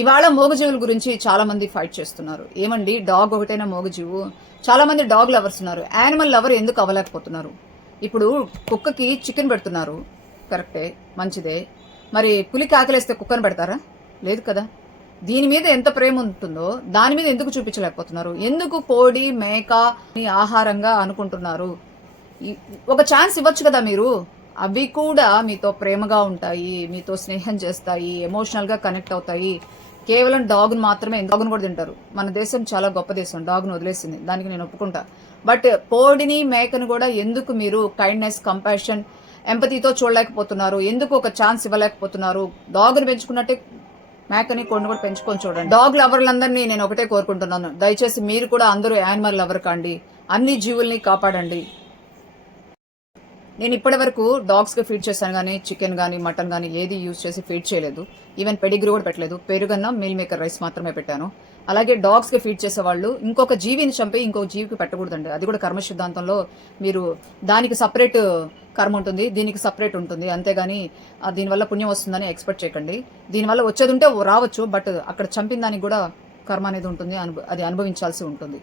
ఇవాళ మూగజీవుల గురించి చాలా మంది ఫైట్ చేస్తున్నారు. ఏమండి డాగ్ ఒకటైనా మూగజీవు? చాలా మంది డాగ్ లవర్స్ ఉన్నారు. యానిమల్ లవర్ ఎందుకు అవ్వలేకపోతున్నారు? ఇప్పుడు కుక్కకి చికెన్ పెడుతున్నారు, కరెక్టే, మంచిదే. మరి పులికి ఆకలేస్తే కుక్కను పెడతారా? లేదు కదా. దీని మీద ఎంత ప్రేమ ఉంటుందో దాని మీద ఎందుకు చూపించలేకపోతున్నారు? ఎందుకు కోడి మేక ఆహారంగా అనుకుంటున్నారు? ఒక ఛాన్స్ ఇవ్వచ్చు కదా మీరు. అవి కూడా మీతో ప్రేమగా ఉంటాయి, మీతో స్నేహం చేస్తాయి, ఎమోషనల్గా కనెక్ట్ అవుతాయి. కేవలం డాగ్ను మాత్రమే, డాగ్ను కూడా తింటారు. మన దేశం చాలా గొప్ప దేశం, డాగ్ను వదిలేసింది, దానికి నేను ఒప్పుకుంటా. బట్ కోడిని మేకను కూడా ఎందుకు మీరు కైండ్నెస్, కంపాషన్, ఎంపతితో చూడలేకపోతున్నారు? ఎందుకు ఒక ఛాన్స్ ఇవ్వలేకపోతున్నారు? డాగ్ను పెంచుకున్నట్టే మేకని కోడిని కూడా పెంచుకొని చూడండి. డాగ్ లవర్లందరినీ నేను ఒకటే కోరుకుంటున్నాను, దయచేసి మీరు కూడా అందరూ యానిమల్ లవర్ కాండి, అన్ని జీవుల్ని కాపాడండి. నేను ఇప్పటి వరకు డాగ్స్కి ఫీడ్ చేశాను కానీ చికెన్ కానీ మటన్ కానీ ఏది యూజ్ చేసి ఫీడ్ చేయలేదు. ఈవెన్ పెడిగ్రీ కూడా పెట్టలేదు. పెరుగన్న మీల్ మేకర్ రైస్ మాత్రమే పెట్టాను. అలాగే డాగ్స్కి ఫీడ్ చేసేవాళ్ళు ఇంకొక జీవిని చంపి ఇంకొక జీవికి పెట్టకూడదండి. అది కూడా కర్మ సిద్ధాంతంలో మీరు దానికి సపరేట్ కర్మ ఉంటుంది, దీనికి సపరేట్ ఉంటుంది. అంతేగాని దీనివల్ల పుణ్యం వస్తుందని ఎక్స్పెక్ట్ చేయకండి. దీనివల్ల వచ్చేది ఉంటే రావచ్చు, బట్ అక్కడ చంపిన దానికి కూడా కర్మ అనేది ఉంటుంది, అది అనుభవించాల్సి ఉంటుంది.